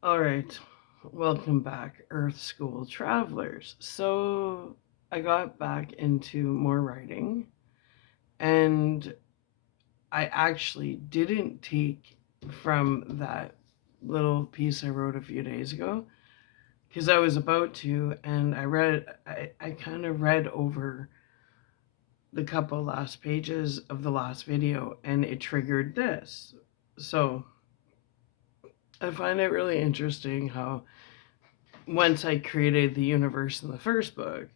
All right, welcome back, Earth School travelers. So, I got back into more writing, and I actually didn't take from that little piece I wrote a few days ago because I was about to, and I kind of read over the couple last pages of the last video, and it triggered this. So, I find it really interesting how once I created the universe in the first book,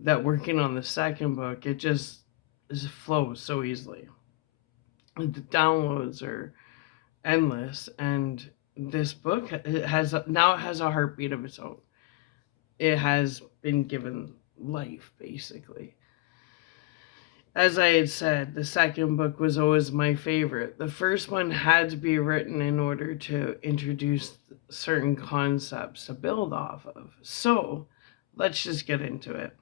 that working on the second book, it just flows so easily. The downloads are endless, and this book it has a heartbeat of its own. It has been given life, basically. As I had said, the second book was always my favorite. The first one had to be written in order to introduce certain concepts to build off of. So, let's just get into it.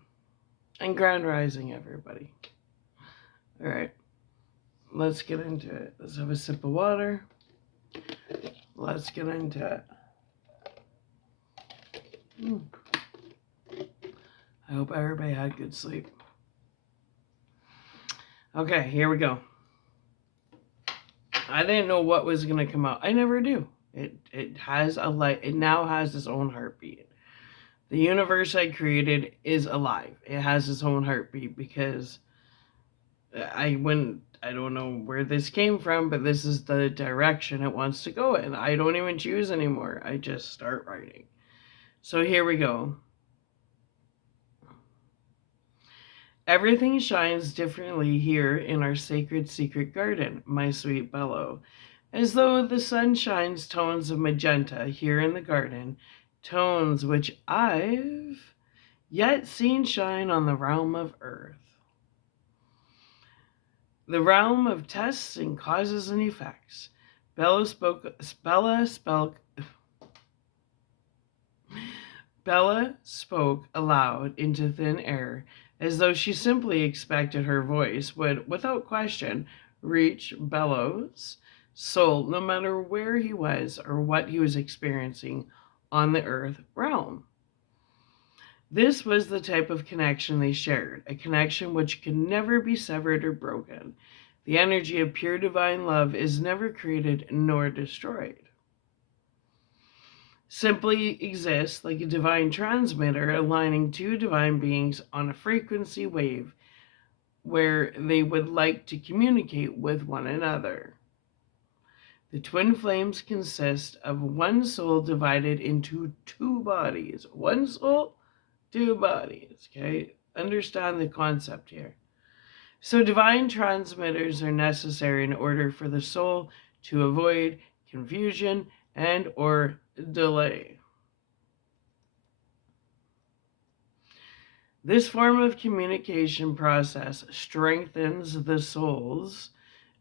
And Grand Rising, everybody. All right, let's get into it. Let's have a sip of water. Let's get into it. I hope everybody had good sleep. Okay, here we go. I didn't know what was gonna come out. I never do. It has a light. It now has its own heartbeat. The universe I created is alive. It has its own heartbeat because I don't know where this came from, but this is the direction it wants to go in. I don't even choose anymore. I just start writing. So here we go. Everything shines differently here in our sacred secret garden, my sweet Bello. As though the sun shines tones of magenta here in the garden, tones which I've yet seen shine on the realm of earth. The realm of tests and causes and effects. Bella spoke aloud into thin air, as though she simply expected her voice would, without question, reach Bello's soul, no matter where he was or what he was experiencing on the earth realm. This was the type of connection they shared, a connection which could never be severed or broken. The energy of pure divine love is never created nor destroyed. Simply exists like a divine transmitter aligning two divine beings on a frequency wave where they would like to communicate with one another. The twin flames consist of one soul divided into two bodies. One soul, two bodies. Okay? Understand the concept here. So divine transmitters are necessary in order for the soul to avoid confusion and or delay. This form of communication process strengthens the soul's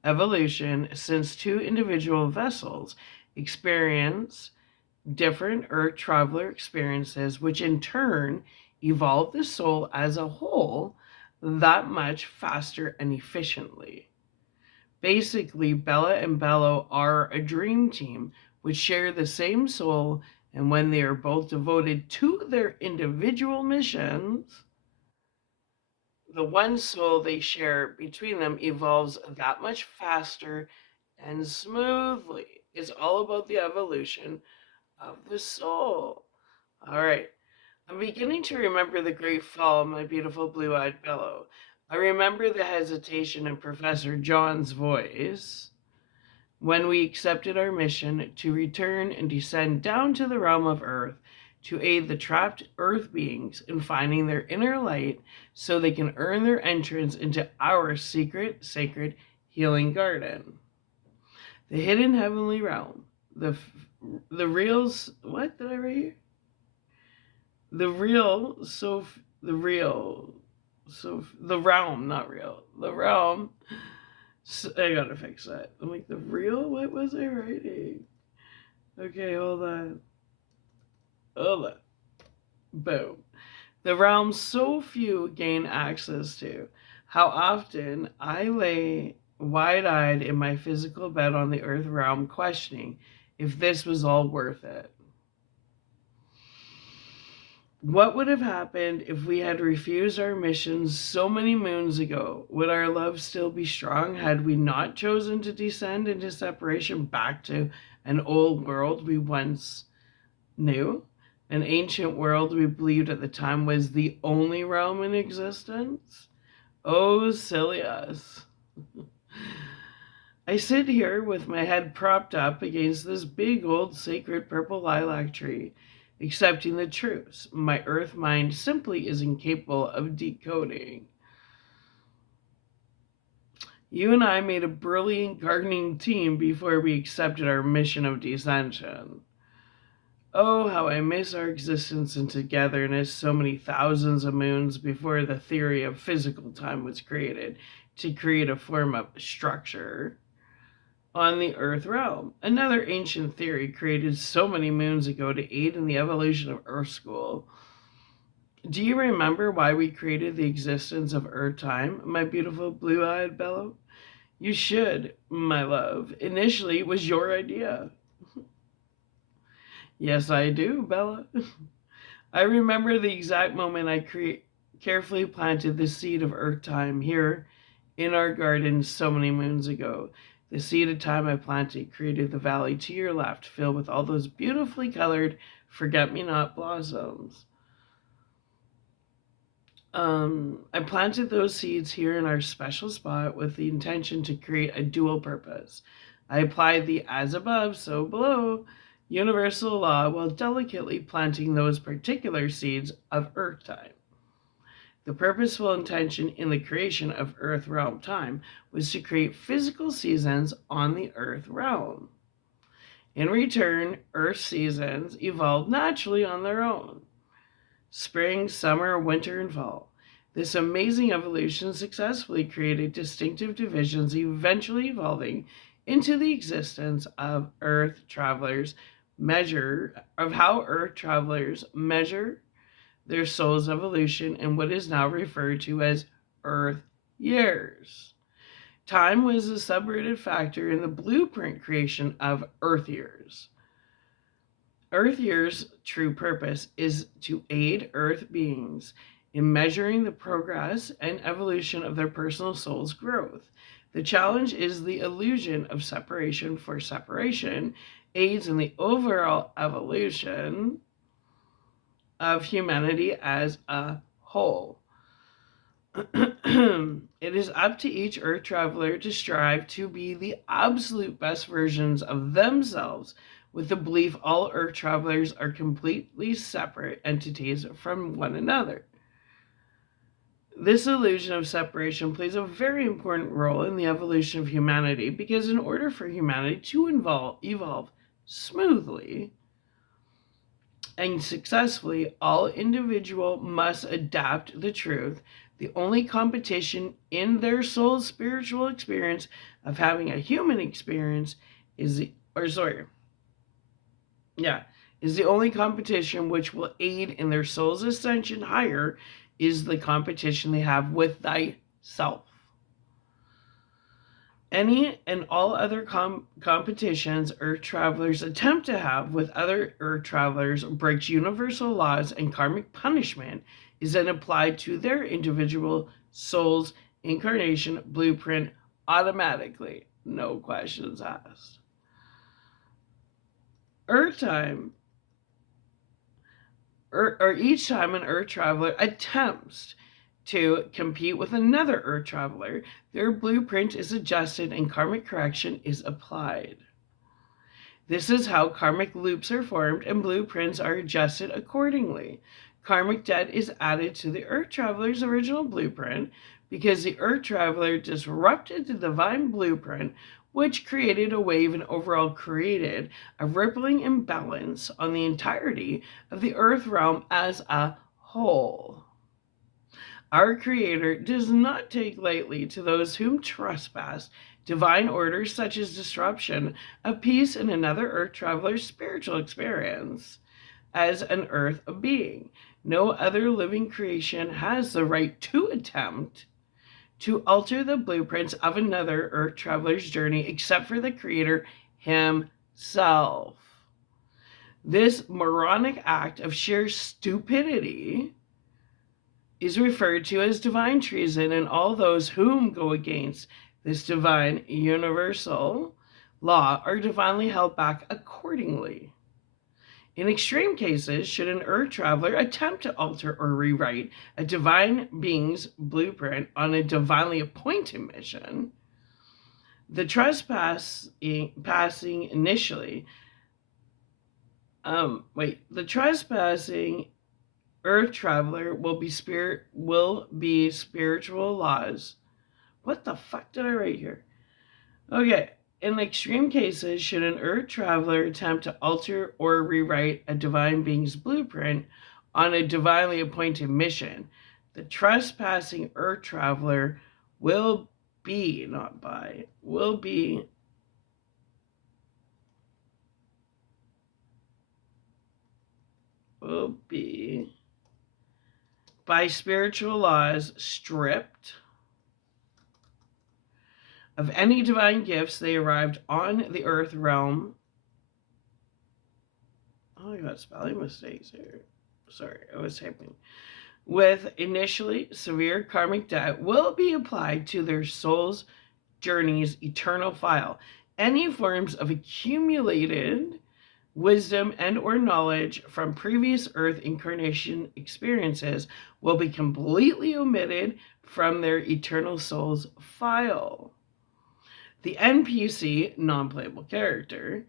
evolution since two individual vessels experience different Earth traveler experiences, which in turn evolve the soul as a whole that much faster and efficiently. Basically, Bella and Bello are a dream team which share the same soul, and when they are both devoted to their individual missions, the one soul they share between them evolves that much faster and smoothly. It's all about the evolution of the soul. All right. I'm beginning to remember the great fall of my beautiful blue eyed Bello. I remember the hesitation in Professor John's voice when we accepted our mission to return and descend down to the realm of Earth to aid the trapped Earth beings in finding their inner light so they can earn their entrance into our secret, sacred healing garden. The hidden heavenly realm. The reals. What did I write here? The real. The real. The realm, not real. The realm. So, I gotta fix that. I'm like, the real? What was I writing? Okay, hold on. Hold on. Boom. The realm so few gain access to. How often I lay wide eyed in my physical bed on the earth realm, questioning if this was all worth it. What would have happened if we had refused our missions so many moons ago? Would our love still be strong had we not chosen to descend into separation back to an old world we once knew? An ancient world we believed at the time was the only realm in existence? Oh, silly us. I sit here with my head propped up against this big old sacred purple lilac tree, accepting the truths my earth mind simply is incapable of decoding. You and I made a brilliant gardening team before we accepted our mission of descension. Oh, how I miss our existence and togetherness so many thousands of moons before the theory of physical time was created to create a form of structure on the Earth realm. Another ancient theory created so many moons ago to aid in the evolution of Earth School. Do you remember why we created the existence of Earth time, my beautiful blue-eyed Bello? You should, my love. Initially, it was your idea. Yes, I do, Bella. I remember the exact moment I carefully planted the seed of Earth time here in our garden so many moons ago. The seed of time I planted created the valley to your left, filled with all those beautifully colored forget-me-not blossoms. I planted those seeds here in our special spot with the intention to create a dual purpose. I applied the as above, so below universal law while delicately planting those particular seeds of Earth time. The purposeful intention in the creation of Earth realm time was to create physical seasons on the Earth realm. In return, Earth seasons evolved naturally on their own. Spring, summer, winter, and fall. This amazing evolution successfully created distinctive divisions, eventually evolving into the existence of Earth travelers how Earth travelers measure their soul's evolution in what is now referred to as Earth years. Time was a subrooted factor in the blueprint creation of Earth years. Earth years' true purpose is to aid Earth beings in measuring the progress and evolution of their personal soul's growth. The challenge is the illusion of separation, for separation aids in the overall evolution of humanity as a whole. It is up to each Earth traveler to strive to be the absolute best versions of themselves, with the belief all Earth travelers are completely separate entities from one another. This illusion of separation plays a very important role in the evolution of humanity, because in order for humanity to evolve smoothly and successfully, all individual must adapt the truth. The only competition in their soul's spiritual experience of having a human experience is the only competition which will aid in their soul's ascension higher is the competition they have with thyself. Any and all other competitions Earth travelers attempt to have with other Earth travelers breaks universal laws, and karmic punishment is then applied to their individual soul's incarnation blueprint automatically, no questions asked. Earth time, or each time an Earth traveler attempts to compete with another Earth traveler, their blueprint is adjusted and karmic correction is applied. This is how karmic loops are formed and blueprints are adjusted accordingly. Karmic debt is added to the Earth traveler's original blueprint because the Earth traveler disrupted the divine blueprint, which created a wave and overall created a rippling imbalance on the entirety of the Earth realm as a whole. Our Creator does not take lightly to those whom trespass divine orders such as disruption of peace in another Earth traveler's spiritual experience. As an Earth being, no other living creation has the right to attempt to alter the blueprints of another Earth traveler's journey except for the Creator himself. This moronic act of sheer stupidity is referred to as divine treason, and all those whom go against this divine universal law are divinely held back accordingly. In extreme cases, should an earth traveler attempt to alter or rewrite a divine being's blueprint on a divinely appointed mission, the trespassing earth traveler will be spiritual laws. What the fuck did I write here? Okay. In extreme cases, should an earth traveler attempt to alter or rewrite a divine being's blueprint on a divinely appointed mission, the trespassing earth traveler will be by spiritual laws stripped of any divine gifts they arrived on the earth realm. Oh, I got spelling mistakes here. Sorry, I was typing. With initially severe karmic debt will be applied to their soul's journey's eternal file. Any forms of accumulated wisdom and or knowledge from previous earth incarnation experiences will be completely omitted from their eternal soul's file. The NPC, non-playable character,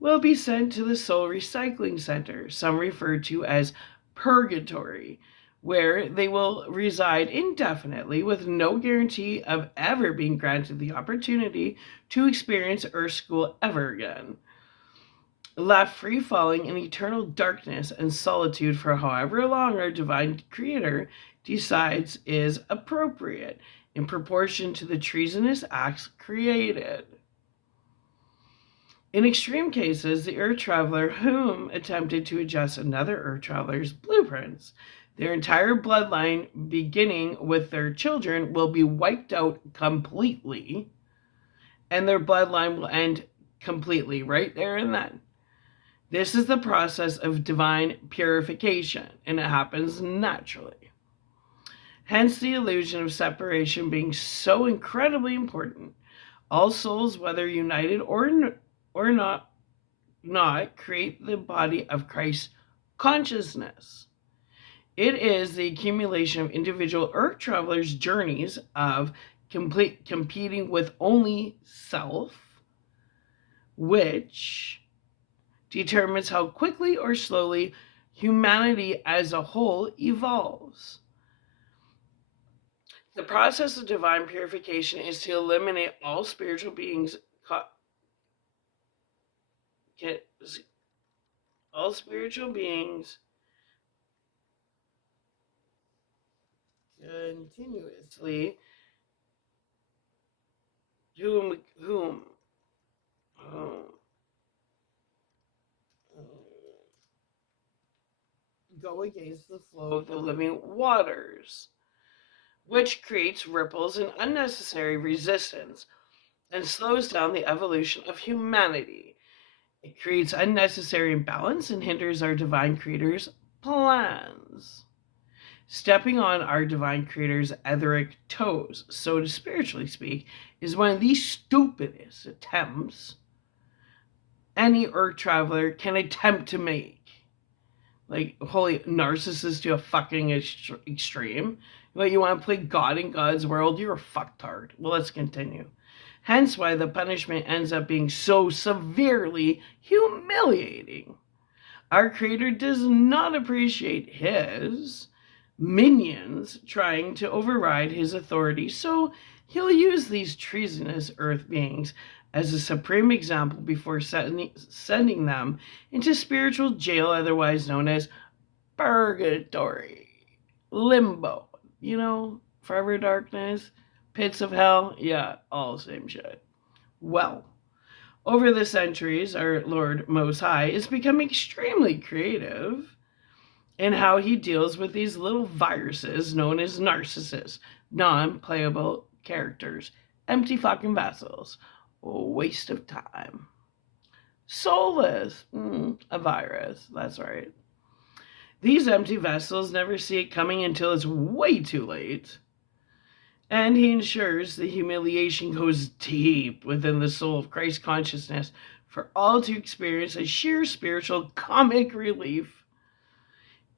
will be sent to the soul recycling center, some refer to as purgatory, where they will reside indefinitely with no guarantee of ever being granted the opportunity to experience Earth School ever again. Left free-falling in eternal darkness and solitude for however long our divine creator decides is appropriate in proportion to the treasonous acts created. In extreme cases, the earth traveler whom attempted to adjust another earth traveler's blueprints, their entire bloodline, beginning with their children, will be wiped out completely, and their bloodline will end completely right there and then. This is the process of divine purification, and it happens naturally. Hence the illusion of separation being so incredibly important. All souls, whether united or not, create the body of Christ consciousness. It is the accumulation of individual earth travelers' journeys of competing with only self, which determines how quickly or slowly humanity as a whole evolves. The process of divine purification is to eliminate all spiritual beings continuously whom go against the flow of the living waters, which creates ripples and unnecessary resistance and slows down the evolution of humanity. It creates unnecessary imbalance and hinders our divine creator's plans. Stepping on our divine creator's etheric toes, so to spiritually speak, is one of the stupidest attempts any earth traveler can attempt to make. Like, holy narcissist to a fucking extreme. What, you want to play God in God's world? You're a fucktard. Well, let's continue. Hence why the punishment ends up being so severely humiliating. Our creator does not appreciate his minions trying to override his authority, so he'll use these treasonous earth beings as a supreme example before sending them into spiritual jail, otherwise known as purgatory, limbo, forever darkness, pits of hell, yeah, all the same shit. Well, over the centuries, our Lord Most High is becoming extremely creative in how he deals with these little viruses known as narcissists, non-playable characters, empty fucking vessels, a waste of time. soulless. A virus. That's right. These empty vessels never see it coming until it's way too late. And he ensures the humiliation goes deep within the soul of Christ consciousness for all to experience a sheer spiritual comic relief.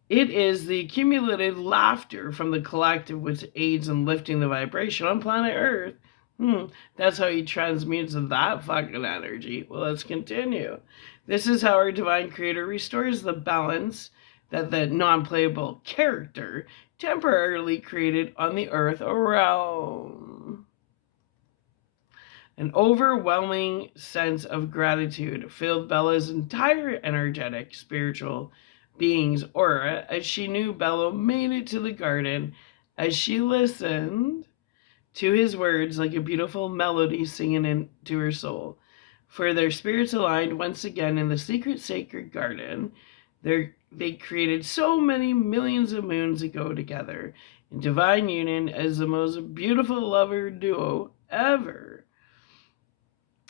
It is the accumulated laughter from the collective which aids in lifting the vibration on planet Earth. That's how he transmutes that fucking energy. Well, let's continue. This is how our divine creator restores the balance that the non-playable character temporarily created on the earth realm. An overwhelming sense of gratitude filled Bella's entire energetic, spiritual being's aura as she knew Bello made it to the garden as she listened to his words like a beautiful melody singing into her soul. For their spirits aligned once again in the secret sacred garden. They created so many millions of moons ago together in divine union as the most beautiful lover duo ever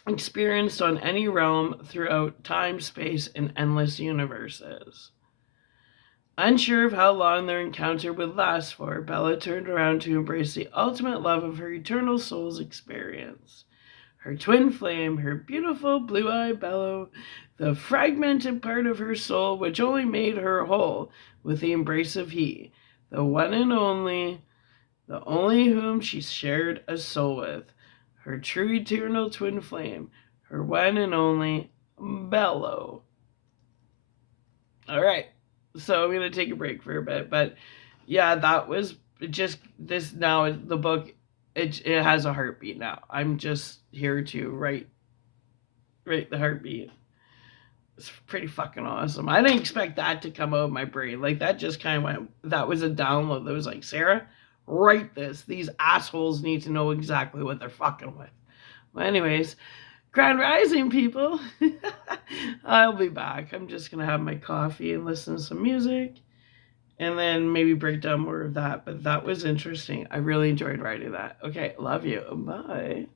experienced on any realm throughout time, space, and endless universes. Unsure of how long their encounter would last for, Bella turned around to embrace the ultimate love of her eternal soul's experience. Her twin flame, her beautiful blue-eyed Bello, the fragmented part of her soul which only made her whole with the embrace of he, the one and only, the only whom she shared a soul with, her true eternal twin flame, her one and only Bello. All right, so I'm going to take a break for a bit, but yeah, that was just this. Now the book, it has a heartbeat now. I'm just here to write the heartbeat. It's pretty fucking awesome. I didn't expect that to come out of my brain. Like, that just kind of went, that was a download that was like, Sarah, write this. These assholes need to know exactly what they're fucking with. Well, anyways, Grand Rising, people. I'll be back. I'm just going to have my coffee and listen to some music and then maybe break down more of that. But that was interesting. I really enjoyed writing that. Okay, love you. Bye.